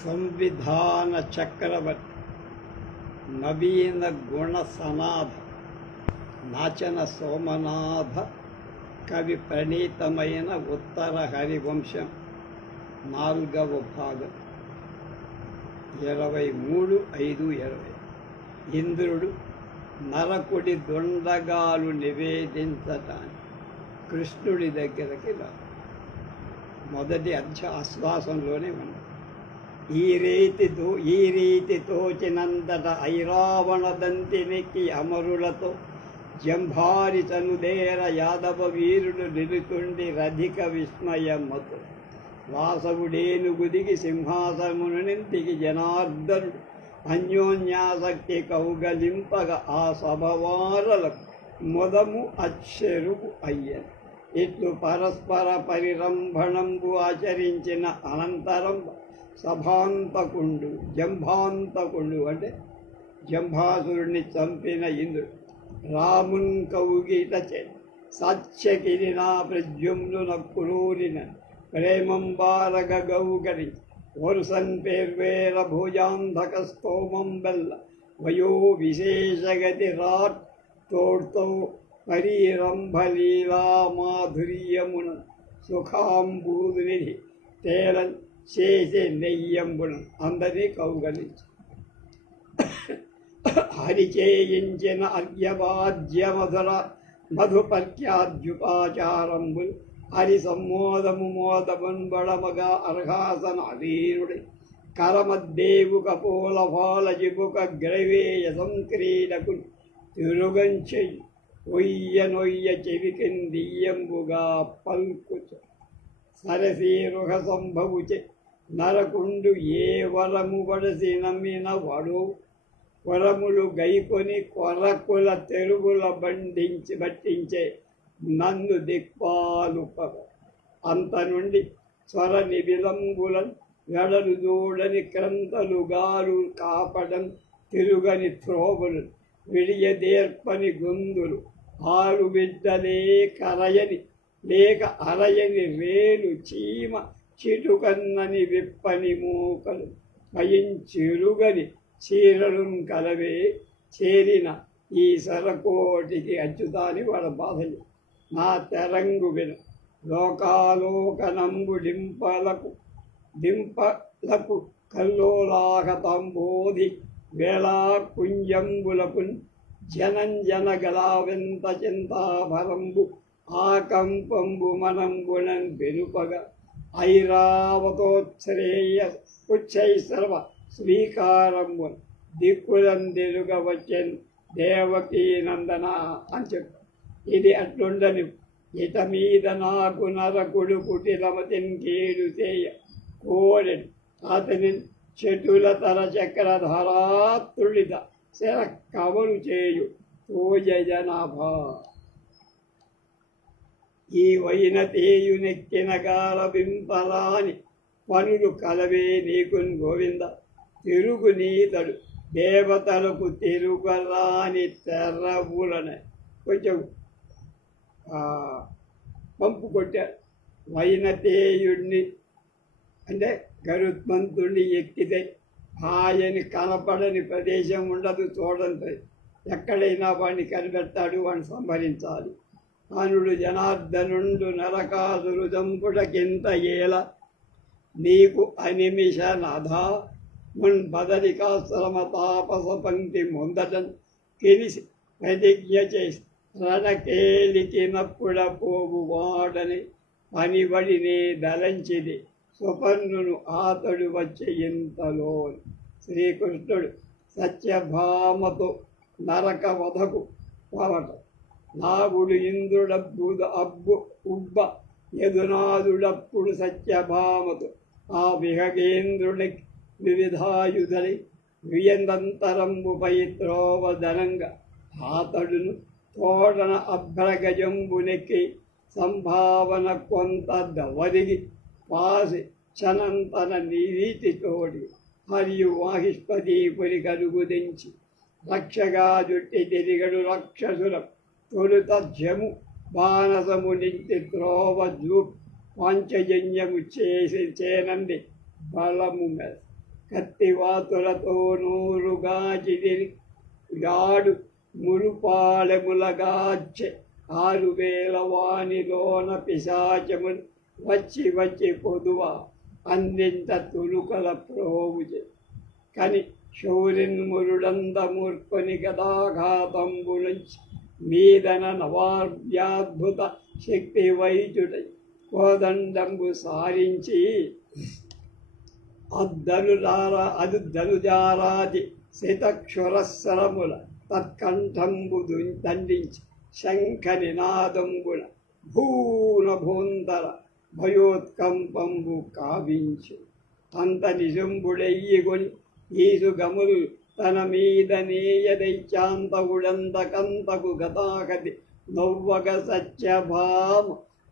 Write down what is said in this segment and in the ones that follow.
సంవిధాన చక్రవర్తి నవీన గుణ సనాథ నాచన సోమనాథ కవి ప్రణీతమైన ఉత్తర హరివంశం 4వ భాగం 23/5/20. ఇంద్రుడు నరకుడి దొండగాలు నివేదించటానికి కృష్ణుడి దగ్గరికి రా. మొదటి ఆశ్వాసంలోనే ఉంది. ఈ రీతి తోచినంతట ఐరావణ దంతినికి అమరులతో జంభారి తనుదేర యాదవ వీరుడు నిలుతుండి రధిక విస్మయమ్మతో వాసవుడేనుగుదిగి సింహాసమునింటికి జనార్దనుడు అన్యోన్యాసక్తి కౌగలింపగ ఆ సభవారలకు మొదము అచ్చెరువు అయ్యను. ఇట్లు పరస్పర పరిరంభణంబు ఆచరించిన అనంతరం జంభాంతకుండు అంటే జంభాసురుణ్ణి చంపిన ఇంద్రుడు రామున్ కౌగిట సత్యకిరినా ప్రద్యుమ్నున కురూరిన ప్రేమంబారగ గౌగరి వరుసన్ పేర్వేర భుజాంధక స్తోమం బెల్ల వయో విశేషగతి రాట్ తోడ్తో పరిరంభలీలా మాధుర్యమున సుఖాంబూదుని తేలన్ చేసే నెయ్యంబును అందరినీ కౌగలించు. హరిచేయించిన అర్ఘ్యవాద్య మధుపర్క్యాద్యుపాచారంబులు హరి సమ్మోదము మోదమున్బడమగా అర్హాసన అధీరుడి కరమద్దేవు కపోల ఫాల జిబుక గ్రవేయ సంక్రీడకు తిరుగంచెయ్యి ఒయ్య చెవికిందియ్యంబుగా పల్కుచు సరసీరుహ సంభవుచే నరకుండు ఏ వరము వడసి నమ్మిన వడు వరములు గైకొని కొరకుల తెరుగుల బట్టించే నన్ను దిక్పాలుపగ అంత నుండి స్వర నిబిలంబులను వెడలు దూడని క్రంతలు గారు కాపడం తిరుగని త్రోవులు విడియదేర్పని గొందులు ఆరు బిడ్డలే కరయని లేక అరయని రేలు చీమ చిటుకన్నని విప్పని మూకలు పయించిరుగని చీరలు కలవే చేరిన ఈ సరకోటికి అచ్యుతాని వాళ్ళ బాధలు నా తెరంగు విను లోకాలోకనంబు డింపలకు కల్లోలాహతంబోధి వేళా కుంజంబులకు జనంజనగలావెంత చింతాభరంబు ఆకంపంబు మనంబునన్ వెనుపగ ఐరావతోత్సరేయ ఉచ్చైసర్వ స్వీకారంబు దిక్కులందెలుగ వచ్చెన్ దేవకీ నందన అని చెప్పు. ఇది అట్లుండని ఇత మీద నాకు నరకుడు కుటిలమతిన్ కీడు చేయ కోడెడు అతని చెటుల తర చక్రధరాత్రుడిత శర కవరు చేయు తోజనాభా ఈ వైనతేయునెక్కిన గాలబింపరాని పనులు కలవే నీకున్ గోవింద తిరుగు నీతడు దేవతలకు తిరుగరాని తెర్రవులనే కొంచెం పంపు కొట్టారు. వైనతేయుడిని అంటే గరుత్మంతుడిని ఎక్కితే ఆయని కనపడని ప్రదేశం ఉండదు, చూడండి. ఎక్కడైనా వాడిని కనిపెట్టాడు, వాడిని సంహరించాలి. అనుడు జనార్దనుండు నరకాసురు దంపుటకింత ఏల నీకు అనిమిష నాథా మున్ బదరికాశ్రమ తాపస పంక్తి ముందటన్ కిరిసి ప్రతిజ్ఞ చేసి రణకేలికినప్పుడ పోవు వాడని పనిబడినే దలంచిది సుపర్ణును ఆతడు వచ్చే ఇంతలో శ్రీకృష్ణుడు సత్యభామతో నరక వధకు పోవటం నాగుడు ఇంద్రుడబ్బు ఉబ్బ యదునాథుడప్పుడు సత్యభామతో ఆ విహగేంద్రుని వివిధాయుధలి వియందంతరంబుపై త్రోవదనంగా ఆతడును తోడన అభ్రగజంబునెక్కి సంభావన కొంత దవరిగి పాసి చనంతన నీరీతి తోడి మరియు వాహిష్పదీపురి కలుగుదించి రక్షగా జుట్టి తిరిగడు రాక్షసుల తొలుత జము బాణసము నింటి త్రోవ జూ పాంచజన్యము చేసి చేనంది బలము కత్తివాతులతో నూరుగాచిదిరి యాడు మురుపాలెములగాచె 6,000 వానిలోన పిశాచములు వచ్చి వచ్చి పొదువ అందింత తులుకల ప్రోవుజె కని శౌరిన్మురుడంద మూర్ఖుని గదాఘాతంబు నుంచి మీదన నవార్యాద్భుత శక్తి వైద్యుడై కోదండంబు సారించి అద్దనుజారాది శతక్షురస్సరముల తత్కంఠంబు దండించి శంఖ నినాదంబున భూనభూంతర భయోత్కంపంబు కావించు అంత నిజంబుడెయ్యిగొని ఈసుగములు తన మీద నేయదైత్యాంతగుడంతకంతకు గతాగతి నవ్వగ సత్యభామ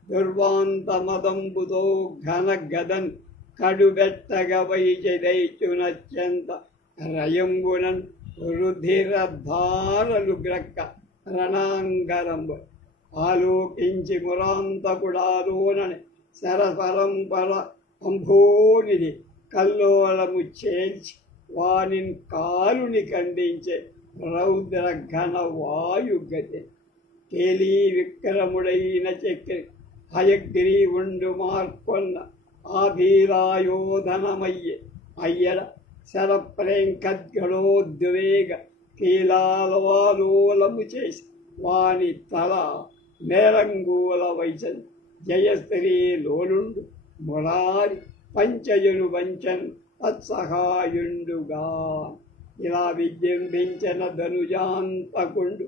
దుర్వాంతమదంబుతో ఘన గదన్ కడుబెట్టగ వైచదైత్యునత్యంత రయంబునన్ రుధిరధారలు గ్రక్క రణాంగరంబు ఆలోకించి మురాంతకుడాలోనని శరపరంపర అంభోనిధి కల్లోలము చేల్చి వానిన్ కాలుని ఖండించే రౌద్ర ఘన వాయుగతి తేలీ విక్రముడైన చక్రి హయగ్రీ ఉండు మార్కొన్న ఆభీరాయోధనమయ్యే అయ్యడ శరప్రేంకద్గళోద్వేగ కీలాలవాలోలము చేసి వాని తల నేరంగూల వైచన్ జయశ్రీ లోలుండు మురారి పంచజను వంచన్ తత్సహాయుండుగా ఇలా విజృంభించిన ధనుజాంతకుండు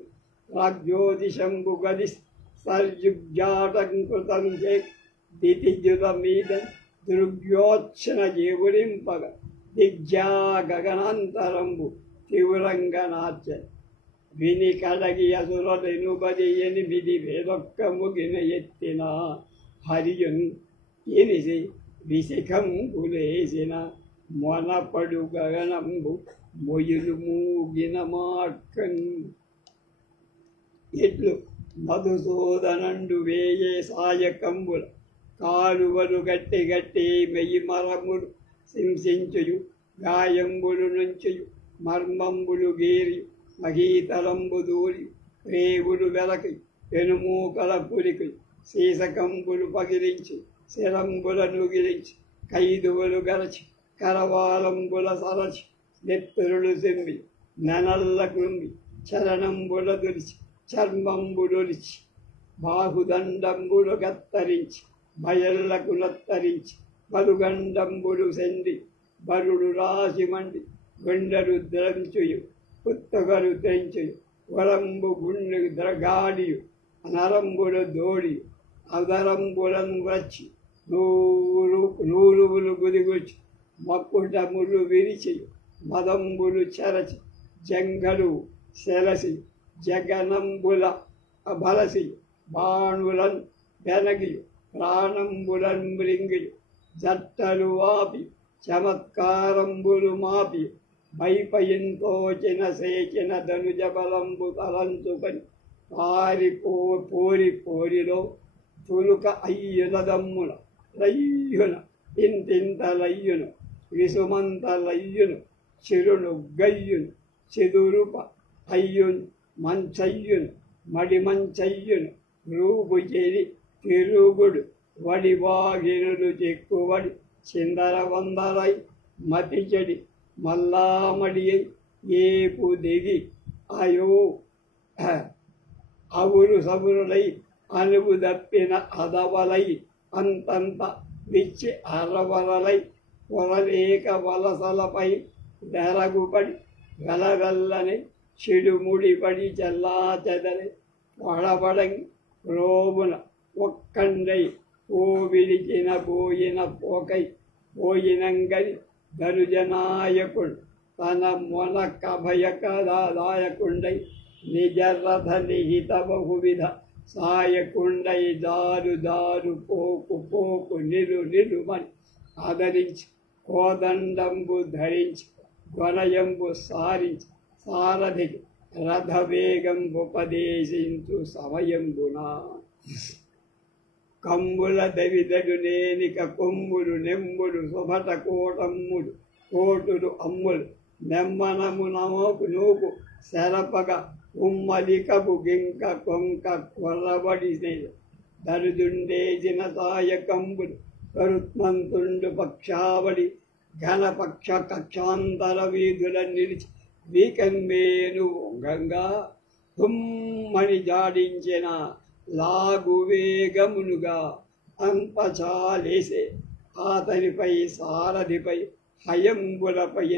రాజ్యోతిశంబు గది సర్జుగ్జాటంకృతం చే దితిజుల మీద దృగ్యోత్సన జీవురింపగ దిగ్జా గగనాంతరంబు తీవ్రంగనాచ విని కడగి అసురనుబది 8 వేదొక్క ముగిన ఎత్తిన హరియున్ ఇనిసి విశిఖంబులేసిన మొనపడు గగనంబు మొయులు మూగిన మాట్కన్ ఇట్లు మధుసూదనండు వేయే సాయకంబుల కాలువలు గట్టి గట్టి మెయ్యి మరములు సింసించుయు గాయంబులు నుంచుయు మర్మంబులు గీరి మహీతలంబు దూరి రేవులు వెలకి పెనుమూకల పురికి సీసకంబులు పగిలించి శిరంబుల నుగిలించి ఖైదువులు గరచి కరవాలంబుల సరచి నెత్తురులు సెంబి నెనల్ల కృంగి చరణంబుల దులిచి చర్మంబులొలిచి బాహుదండంబులు గత్తరించి బయళ్లకు నత్తరించి పలుగండంబులు సెండి బరుడు రాసి మండి గుండెలు ద్రంచుయు పుత్తగలు తెంచుయు వరంబు గుండె ద్రగాడియు నరంబులు దోడియు అదరంబులను వచ్చి నూరువులు గుదిగుచ్చి మక్కుటములు విరిచియు మదంబులు చెరచి జంగలు సెలసి జగనంబుల బలసి బాణులన్ బెనగియు ప్రాణంబులన్ మృంగియు జట్టలు వాపి చమత్కారంబులు మాపి భైపయింతోచిన సేచిన ధనుజ బలంబు తలంచుకొని పోరి పోరిలో తులుక అయ్యునదమ్మున లయ్యున ఇంతింతలయ్యును విసుమంతలయ్యును చిరును గయ్యును చిదురుప అయ్యును మంచయ్యును మడిమంచయ్యును రూపు చెరి తిరుగుడు వడివాగిరులు చెక్కువడి చిందర వందరై మతి చెడి మల్లామడి ఏపు దిగి అయో అవురు సబురులై అనువు దప్పిన అదవలై అంతంత విచ్చి అరవరలై పొరలేక వలసలపై దెరగుపడి వెలవెల్లని చిడుముడిపడి చల్లా చెదరి పడబడంగి రోమున ఒక్కండై విడిచిన పోయిన పోకై పోయినంగని ధనుజనాయకుడు తన మొనక భయకదాయకుండై నిజరథ నిహిత బహువిధ సాయకుండై దారు దారు పోకు పోకు నిలుమని ఆదరించి కోదండంబు ధరించి ధ్వనయంబు సారించి సారథికి రథవేగంబుపదేశించు సమయంబునా కంబుల దవిదడు నేనిక కొమ్ములు నెంబులు సుభట కోటమ్ముడు కోటులు అమ్ములు నెమ్మనము నమోకు నూకు శరపగ ఉమ్మలికపు గింక కొంక కొర్రబడి దరుదుండేసిన సాయకంబులు కరుత్మంతుండు పక్షావళి ఘనపక్ష కక్షాంతర వీధుల నిలిచి వీకన్మేను వంగంగా తుమ్మని జాడించిన లాగువేగమునుగా అంపచాలేసే అతనిపై సారథిపై హయంబులపై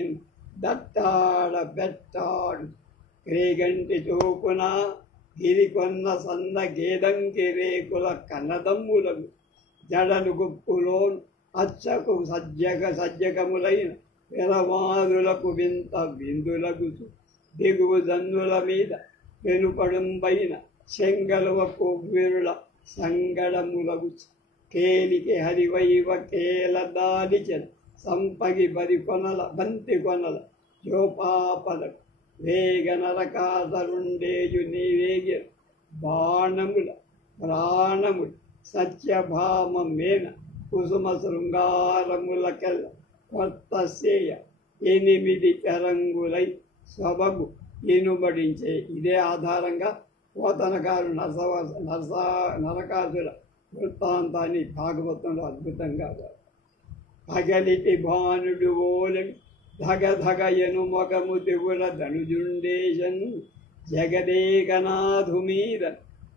దట్టాడ బెట్టాడు క్రేగంటి చూపున గిరికొన్న సన్న గేదంకి రేకుల కన్నదమ్ములకు జడలు గుప్పులో అచ్చకు సజ్జకములైన విరవాదులకు వింత విందులగుచు దిగువ జన్నుల మీద వెనుపడుంబైన చెంగలువ కొవ్విరుల సంగడములగుచు కేలికి హరివైవ కేల దాడిచన సంపగి బరి కొనల బంతి కొనల జోపాపలకు వేగ నరకాసరుండేయు నీవేగి బాణముల ప్రాణములు సత్యభామ మేన కుసుమ శృంగారములకెల్ల కొత్త సేయ 8 తరంగులై సొబగు ఇనుబడించే. ఇదే ఆధారంగా పోతనగారు నరకాసుల వృత్తాంతాన్ని భాగవతంలో అద్భుతంగా పగలిటి భానుడు ఓలని ధగ ధగ ఎను మొగము దిగుల ధనుజుండేశన్ జగదేకనాథు మీద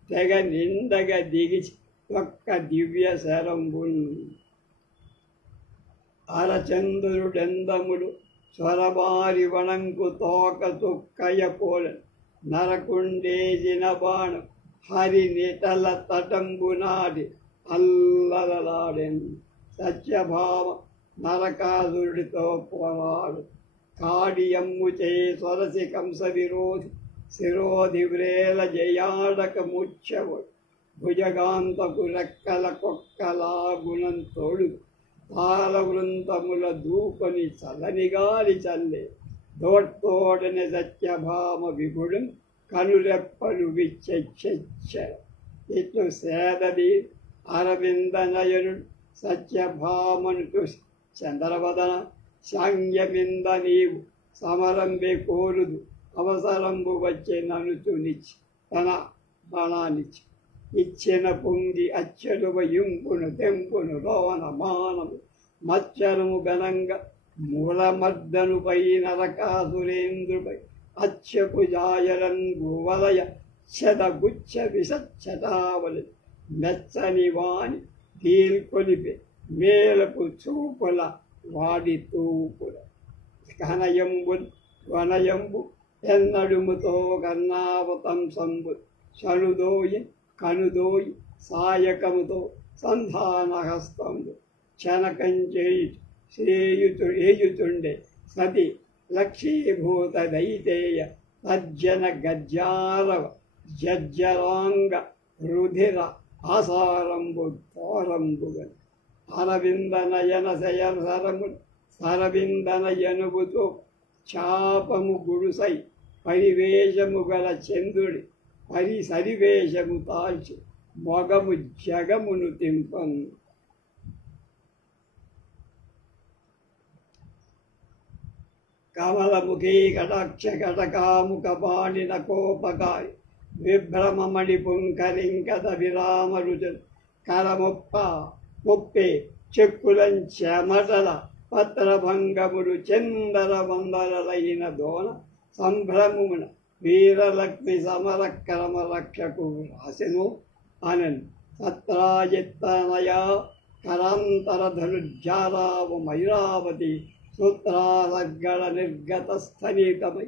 తెగ నిండగ దిగిచి ఒక్క దివ్య శరంబున్ అరచంద్రుడెందముడు స్వరబారి వణంకు తోక చుక్కయ పోలన్ నరకుండేసిన బాణం హరి నిటల తటంబునాడి అల్లలాడెన్ సత్యభావ నరకాసురుడితో పోరాడు కాడియమ్ము చే సొరసి కంస విరోధి శిరోధి వ్రేల జయాడక ముచ్చవుడు భుజగాంతకు రెక్కల కొక్కలాగుణం తోడు తాళ వృందముల దూకొని చల్లనిగాలి చల్లే తోడని సత్యభామ విభుడు కనురెప్పలు విచ్చెచ్చ ఇట్లు సేదది అరవిందనయనుడు సత్యభామను చూసి చంద్రవదన శాంగ్యమింద నీవు సమరంబే కోరుదు అవసరంబు వచ్చే ననుచునిచ్చి తన బాణాన్నిచ్చి ఇచ్చిన పొంగి అచ్చడువ ఇంపును తెంపును రోవన మానము మచ్చరము ఘనంగా మూలమర్దనుపై నరకాసురేంద్రుపై అచ్చపు జాయరంగు వలయ చెదగుచ్చ విసచ్చటావలి మెచ్చని వాణి తీల్కొలిపే మేలపు చూపుల వాడి తూపుల వనయంబు ఎన్నడుముతో కర్ణావతం సంబు చనుదోయి కనుదోయి సాయకముతో సంధానహస్తంబు చనకంచేయుతుండే సతి లక్షీభూత దైతేయ తజ్జన గజ్జారవ జజ్జరాంగ రుధిర ఆసారంబు ఘోరంబుగన్ అరవిందనయన శయరములు సరవిందనయనుబుతో చాపము గుడుసై పరివేషము గల చంద్రుడి సరివేషము తాల్చి మొగము జగమును తింపం కమలముఖీ కటాక్ష కటకాముఖ పాడిన కోపకాయ విభ్రమమణి పుంకరింకద విరామ రుచు ముప్పే చెక్కులం చెమటల పత్రభంగముడు చందర వందరలైన దోన సంభ్రమున వీరలక్ష్మి సమరక్రమ రక్షకు రాసెను అనన్ సత్రాజిత్తనయ కరాంతర ధనుజారావ మైరావతి సూత్రాలగ్గళ నిర్గత స్థనీతమై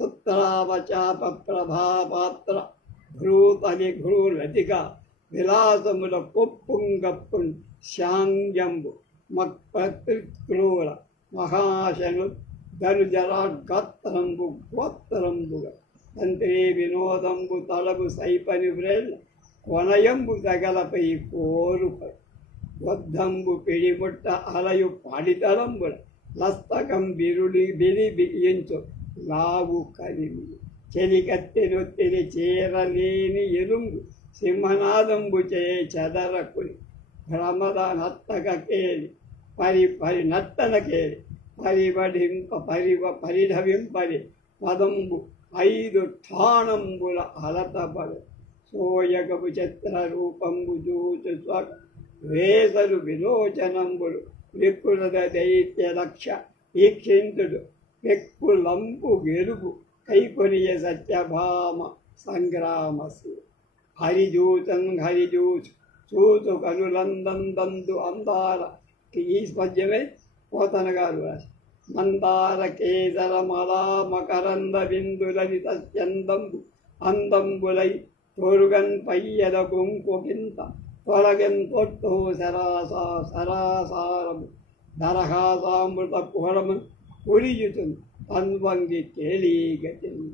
సుత్రావచాప ప్రభాపాత్ర భ్రూతని ఘ్రూలతిక విలాసముల పొప్పుంగప్పున్ శాంగ్యంబు మక్పత్రిక్రూర మహాశను ధనుజరాగాత్రంబు గోత్రంబుగా తంత్రి వినోదంబు తలబు సైపని వ్రేళ్ళ కొనయంబు తగలపై కోరుపై వద్దంబు పిడిముట్ట అలయు పాడితరంబుల లస్తకం బిలి బిగించు లావు కలిమి చెలికత్తెనొత్తిని చేరలేని ఎలుంగు సింహనాదంబు చే చదరకుని భ్రమద నత్తక కేలి పరి నత్తన కేలి పరిఢవింపరి పదంబు 5 ఠాణంబుల అలతబడు సోయగపు చిత్ర రూపంబు జూచు వేసలు విలోచనంబులు వికృత దైత్య రక్ష ఈక్షింతుడు పెక్కులంపు గెలుపు కైకొనియ సత్యభామ సంగ్రామసు హరిజూచు చూచు కనులందందు అందార ఈ పద్యమే పోతన గారు రాసి మందార కేసర మలా మకరంద బిందులని సత్యందంబు అందంబులై తోరుగన్ పయ్యద గుంకొకింత తొలగన్ తొట్టో సరాసారము దరహాసామృత పుహరము పులియుతును తన్వంగి కేళీగతిని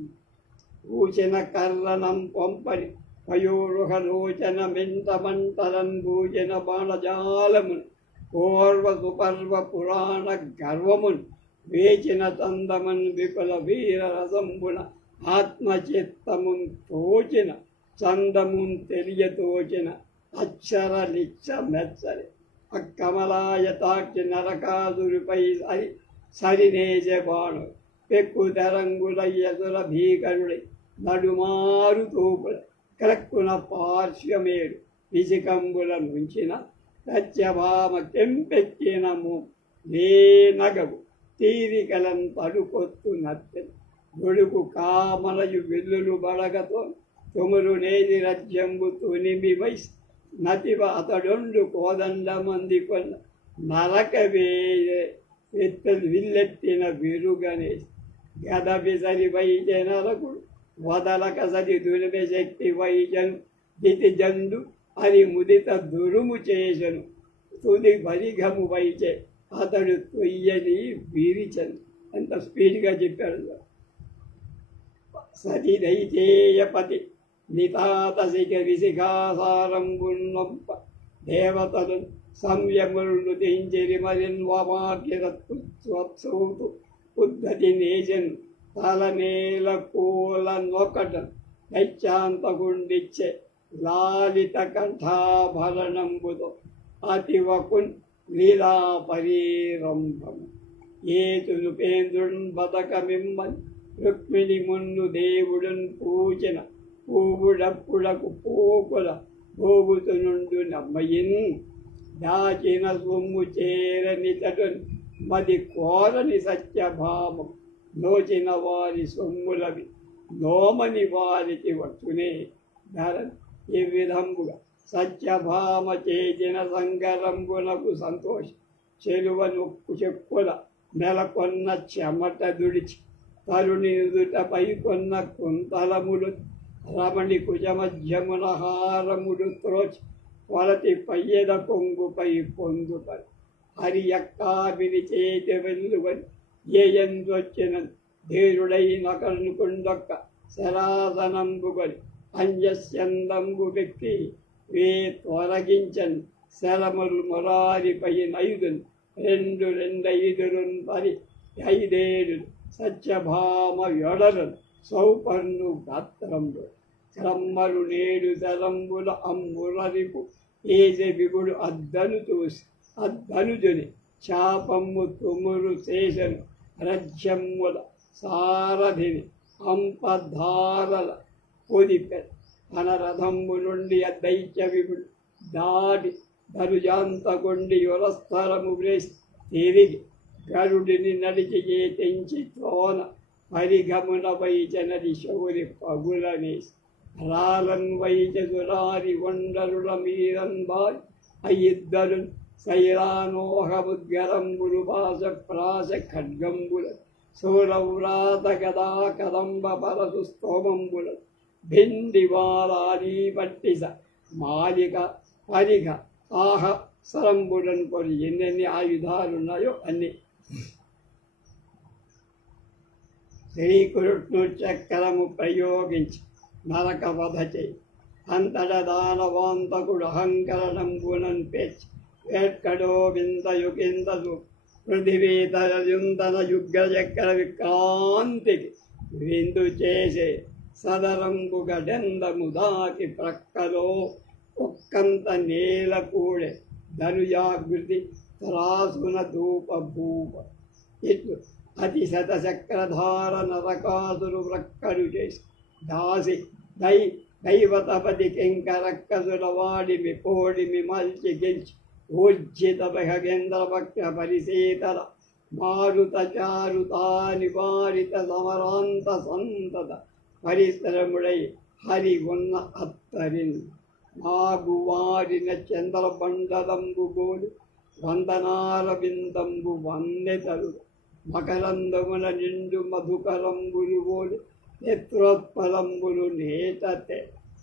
ఊచిన కర్రణం పంపని పయోరుహలోచన మెంటమంటరన్ భూజన బాణజాలమును పూర్వ సుపర్వ పురాణ గర్వమున్ వేచిన తందమన్ విపుల వీర రసంబున ఆత్మచిత్తమున్ తోచిన చందమున్ తెలియతోచిన అక్షరలిచ్చ మెచ్చరి అక్కమలాయతాక్షి నరకాదురిపై సరినేసే బాణు పెక్కు తెరంగులయ్యసుల భీకరుడై నడుమారు తోపుల క్రక్కున పార్శ్వమేడు విసికంబుల నుంచిన సత్యభామ కెంపెక్కినము నగవు తీరికలం పడుకొత్తు నత్తెను గొడుకు కామలయు విల్లులు బడగతో తుమురు నేది రజ్యంబు తునిమి వైస్ నతివ అతడొండు కోదండమంది కొన్న విల్లెత్తిన విరుగనేసి గదబి సరి వైజే నరకుడు వదలక సరి దురిమె శక్తి వైజను దితి జండు అని ముదిత దురుము చేసను తుది బలిఘము వైచే అతడు తొయ్యని విరిచను ఎంత స్పీడ్గా చెప్పాడు. సతి దైతేయపతి నితాత విశిఖాసారంబున్నొప్ప దేవతలు సంయములు తెంచిరి మరిన్ వాక్యరత్సౌతు ఉద్ధతి నేజను తలనేల కూల నొకట దైత్యాంతగుండిచ్చే లాలిత కంఠాభరణంబుతో అతివకున్ లీలా పరీరంభము ఏతులు పేంద్రున్ బతకమిమ్మన్ రుక్మిణి మున్ను దేవుడున్ పూచిన పూవుడప్పుడకు పూకుల పోగుతునుండు నమ్మయిన్ దాచిన సొమ్ము చేరని తటున్ మది కోరని సత్యభామం నోచిన వారి సొమ్ములవి నోమని వారికి వచ్చునే ధరన్ ఈ విధంబుగా సత్యభామ చేసిన సంగరంబునకు సంతోష చెలువ నొక్కు చెక్కుల నెలకొన్న చెమట దుడిచి తరుణి నుదుటపై కొన్న కుంతలములు రమణి కుజమధ్యమున హారముడు త్రోచి కొలతి పయ్యద పొంగుపై పొందుపరి హరి యక్కాబిని చేతి వెల్లువని ఏయందొచ్చిన ధీరుడై నకనుకుండొక్క శరాసనంబుగని అంజస్యందంబు వ్యక్తి వే తొలగించను శరములు మురారిపై నైదును రెండైదురున్ పరి 5 సత్యభామ యొడరును సౌపర్ణు గాత్రంబు క్రమ్మలు 7 శరంబుల అంబులరిపు ఏజ విగుడు అద్దను చూసి అద్దనుజుని చాపమ్ము తుమురు శేషను రజ్యమ్ముల సారథిని అంపధారల పొదిపె అనరథంబు నుండి దైత్య విపుడు దాడి ధనుజాంతకొండి యురస్థరము వ్రేసి తిరిగి గరుడిని నడిచి తెంచి త్రోన పరిగమున వైచనది శౌరి పగులనేసి రాలన్ వైచ సురారి వండరుల మీరన్ బారి అయిద్దరు శైలానోహముద్గరంబులు పాశ ప్రాశ ఖడ్గంబుల సూరవ్రాత గదా కదంబ పరసు స్తోమంబుల భిండి వారాని పట్టిస మాలిక పరిగ ఆహ సరంబులను కొని ఎన్నెన్ని ఆయుధాలు ఉన్నాయో అన్ని శ్రీకృష్ణు చక్రము ప్రయోగించి నరక వధ చేయి అంతట దానవాంతకుడు అహంకరణంబునన్ పేర్చి వేట్కడో వింతయుకింతసు పృథివీతయుంతన యుగ్గ చక్ర విక్రాంతికి విందు చేసే సదరంబు గడెందము దాకి ప్రక్కలో ఒక్కంత నేల కూడే ధనుజాగృతి త్రాసున ధూప భూప ఇట్లు అతి శతచక్రధార నరకాసురు వ్రక్కడు చేసి దాసి దైవతపతి కింకరక్కసుల వాడిమి పోడిమి మల్చి గెలిచి ఊర్జిత భగేంద్ర భక్త పరిశీతల మారుత చారుతా నివారిత సమరాంత సంతత పరిశ్రముడై హరి ఉన్న అత్తరిన్ మాగు వారిన చంద్రబండలంబు గోలు వందనాల బిందంబు వన్నెతలు మకరందముల నిండు మధుకరంబులు గోలు నేత్రోత్పలంబులు నేతతే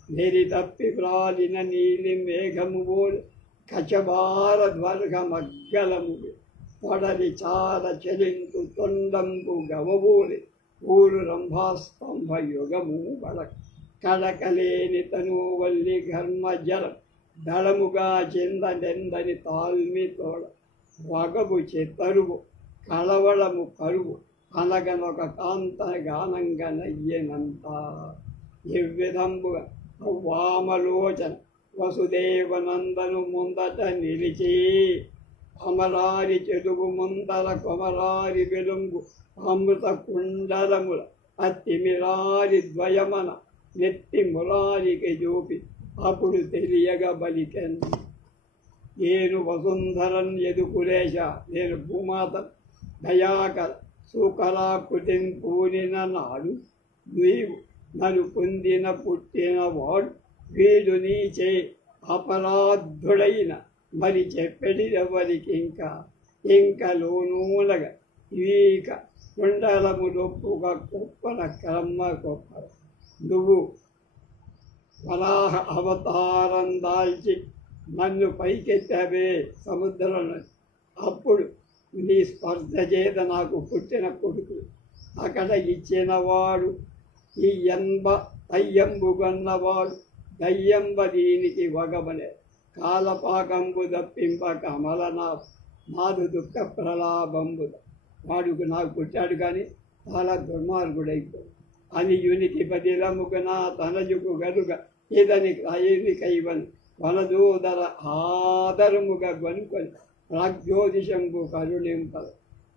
నెరి తప్పి ప్రాలిన నీలి మేఘము గోలు కచబార ధ్వర్గమగ్గలములు తొడలి చాల చెలింపు తొండంబు గవబోలి ఊరు రంభాస్తంభ యుగము బళక కడకలేని తనువల్లి ఘర్మ జలం దళముగా చెందనెందని తాల్మి తోడ వగబు చెత్తరువు కళవళము కరువు అనగనొక కాంత గానంగా నయ్యనంత ఎవ్విధంబుగా వామలోచన వసుదేవనందను ముందట నిలిచి అమరారి చెడుగు ముందర కొమరారి వెలుంగు అమృత కుండలముల అత్తిమిరారి ద్వయమన నెత్తి మురారికి చూపి అప్పుడు తెలియగా బలికెన్ నేను వసుంధరన్ ఎదుకులేశ నేను భూమాత దయాకర సుకరాకృతిని పూనిన నాడు నీవు నన్ను పొందిన పుట్టిన వాడు వీడు నీచే అపరాధుడైన మరి చెప్పెడివరికి ఇంకా లోనూలగా ఈక కుండలములొప్పుగా గొప్పన క్రమ గొప్ప నువ్వు వరాహ అవతారం దాల్చి నన్ను పైకెత్తావే సముద్రంలో అప్పుడు నీ స్పర్శ చేత నాకు పుట్టిన కొడుకు అక్కడ ఇచ్చినవాడు ఈ అయ్యంబుగన్నవాడు దయ్యంబ దీనికి వగబనే కాలపాకంబు దప్పింప కమలనా నాదు దుఃఖ ప్రలాభంబుద వాడుకు నాకు పుట్టాడు కానీ చాలా దుర్మార్గుడైపోయాడు అని యునికి బదిలముగన తనజుకు గరుగ ఇదని కైవన్ వనదూదర ఆదరముగా గనుకొని ప్రాగ్జ్యోతిషంబు కరుణింపదు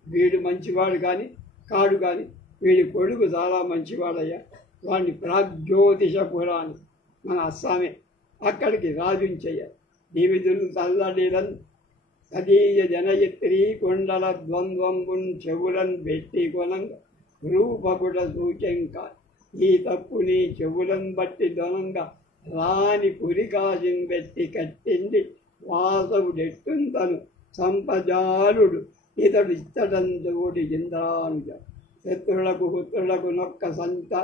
వీడు మంచివాడు కానీ కాడు కానీ వీడి కొడుకు చాలా మంచివాడయ్యా వాడిని ప్రాగ్జ్యోతిషపురాన్ని మన అస్సామే అక్కడికి రాజుంచయ్యారు నివిధులు తల్లడిలన్ తదీయ జనయత్రీ కొండల ద్వంద్వంబున్ చెవులన్ పెట్టి కొనంగా రూపకుడ సూచంక ఈ తప్పుని చెవులను బట్టి దొనంగా రాని పురికాసిని పెట్టి కట్టింది వాసవుడెట్టుంతను సంపజాలుడు ఇతడు ఇత్తడంతోడి ఇంద్రానుజ శత్రులకు పుత్రులకు నొక్క సంత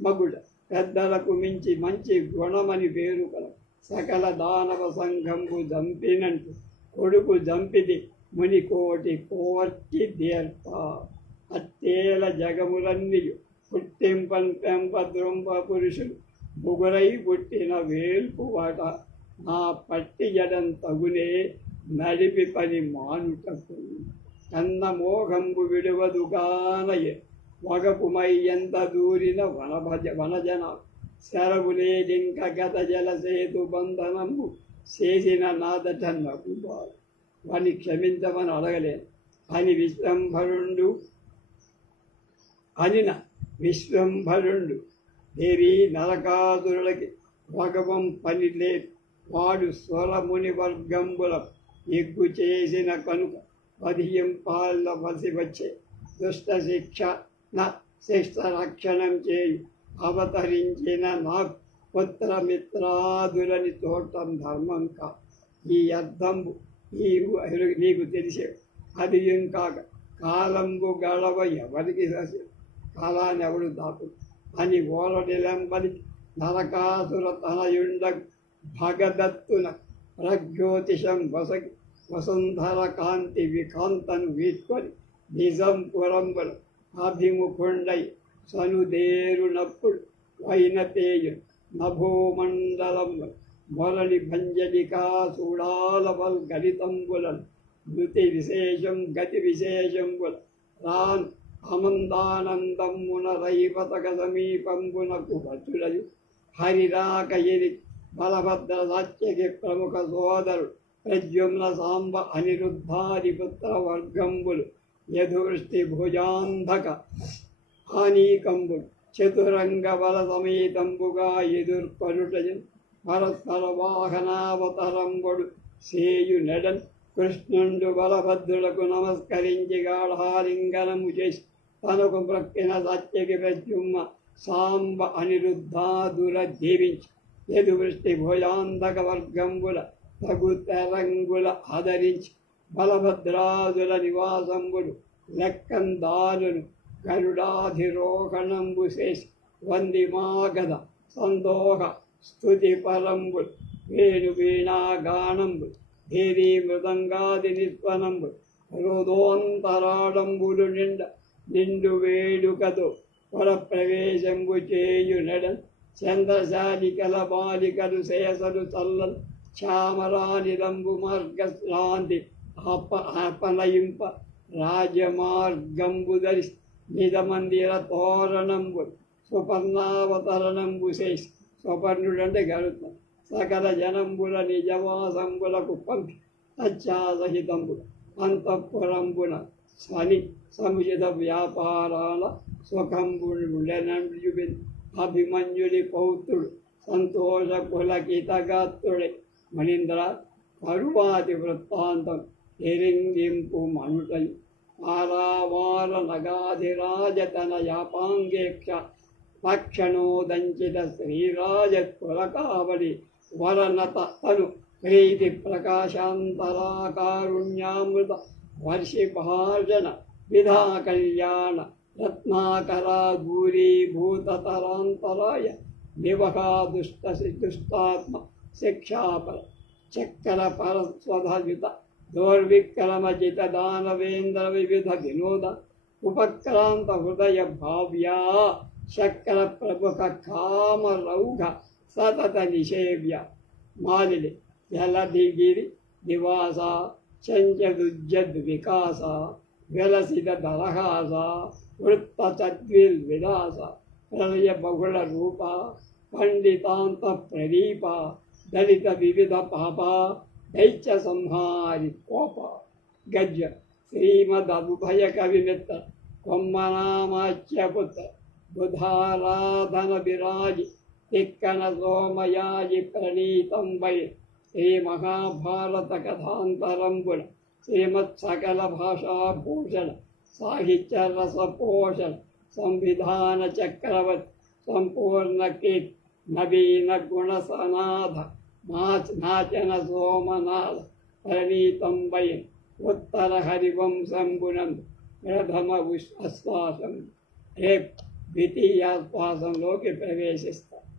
మగుడ పెద్దలకు మించి మంచి గుణమని పేరు కల సకల దానవ సంఘంబు జంపినంటూ కొడుకు జంపిది మునికోటి కోర్చి దేర్ప అత్తేల జగములన్నీ పుట్టింపన్ పెంప ద్రొంప పురుషులు బుగులై పుట్టిన వేల్పు వాట నా పట్టి జడం తగునే నడిపి పని మానుటకు కన్న మోహంబు విడువదుగానయే వగపుమై ఎంత దూరిన వనజన శరవులేదింక గత జలసేతు బంధనంబు చేసిన నాదట నవ్వుబాడు వాణ్ణి క్షమించమని అడగలేను అని విశ్వంభరుండు దేవి నరకాదురులకి భగవం పని లేదు వాడు స్వరముని వర్గంబుల ఎగ్గు చేసిన కనుక పదియంపాల వసి వచ్చే దుష్ట శిక్ష రక్షణం చేయి అవతరించిన నాకు పుత్రమిత్రాదులని తోటం ధర్మం కా ఈ అర్థంబు నీకు తెలిసే అది కాక కాలంబు గడవ ఎవరికి కాలాన్ని ఎవడు దాపు అని ఓలడిలంబలి నరకాసుర తనయుండ భగదత్తున ప్రజ్యోతిషం వసకి వసుంధర కాంతి వికాంతను వీడ్కొని నిజం పురంబుల అభిముఖుండై సనుదేరునప్పుడు వైనతేయు నభోమండలంబుల మొరలి భంజలికా చూడాలవల్ గలితంబులను ధృతి విశేషం గతి విశేషంబుల రాన్ అమందానందమ్మున రైవతక సమీపంబునకు వచ్చుడయు హరిరాక ఎరి బలభద్ర సాత్యకి ప్రముఖ సోదరుడు ప్రద్యుమ్న సాంబ అనిరుద్ధాది పుత్ర వర్గంబులు యధువృష్టి భుజాంధక హానీకంబుడు చతురంగ బల సమేతంబుగా ఎదుర్కొనుటజన్ పరస్పర వాహనావతరంబుడు సేయు నడన్ కృష్ణుండు బలభద్రులకు నమస్కరించి గాఢాలింగనము చేసి తనకు ప్రక్కిన సత్యకి ప్రత్యుమ్మ సాంబ అనిరుద్ధాదుల దీవించి యదువృష్టి భుజాంధక వర్గంబుల తగు తెరంగుల ఆదరించి బలభద్రాదుల నివాసంబుడు లెక్కందారును గరుడాధిరోహణంబు చేసి వందిమాగధ సందోహ స్తుతి పరంబుడు వేణు వీణాగానంబుడు దేవీ మృదంగాది నిత్వనంబుడు హృదోంతరాడంబులు నిండు వేడుకతో పరప్రవేశంబు చేయు నడన్ చంద్రశాలికల బాలికలు శేషలు చల్లన్ శ్యామరానిలంబు మార్గశ్రాంతి ఆపనయింప రాజమార్గంబు ధరి నిజ మందిర తోరణంబు సుపర్ణావతరణంబు చేసి స్వపర్ణుడంటే గరుత్తం సకల జనంబుల నిజవాసంబులకు పంపి సత్యాసహితంబు అంతఃపురంబున స్వని సముచిత వ్యాపారాల సుఖంబుడెనంజుబి అభిమన్యుని పౌత్రుడు సంతోష కులకితగాత్రుడే మణీంద్ర తరువాతి వృత్తాంతం ఎరింగింపు మనుటయు ఆరావార నగాధిరాజతన యాపాంగేక్ష లక్షణోదంచిత శ్రీరాజ కులకావళి వరనత తను ప్రీతి ప్రకాశాంతరాకారుణ్యామృత వర్షిభాషణ విధా కళ్యాణ రత్నాకరా దూరీభూతతరాంతరాయ నివహా దుష్టాత్మ శిక్షాపర చక్కర పరస్వధయుత దౌర్విక్రమజిత దానవేంద్ర వివిధ వినోద ఉపక్రాంత హృదయ భావ్యా శక్కర ప్రముఖ కామరౌఘ సతత నిషేవ్య మాలిని జలధిగిరి నివాస చంచదుజ్జద్ వికాస విలసిత దరహాస వృత్త చద్విల్విలాస ప్రళయ బహుళ రూప పండితాంత ప్రదీప దళిత వివిధ పాప దైత్య సంహారి కోప గజ్జ శ్రీమదభయ కవిమిత్ర కొమ్మనామాచ్యపుత్ర బుధారాధన విరాజి తిక్కన సోమయాజి ప్రణీతం వై శ్రీ మహాభారత కథాంతరంబుల శ్రీమత్ సకల భాషాభూషణ సాహిత్య రసపోషణ సంవిధాన చక్రవర్తి సంపూర్ణ కీర్తి నవీన గుణ సనాథ నాచన సోమనాథ ప్రణీతం వై ఉత్తర హరివంశంబునందు ప్రథమ ఆశ్వాసం రేపు ద్వితీయాశ్వాసంలోకి ప్రవేశిస్తారు.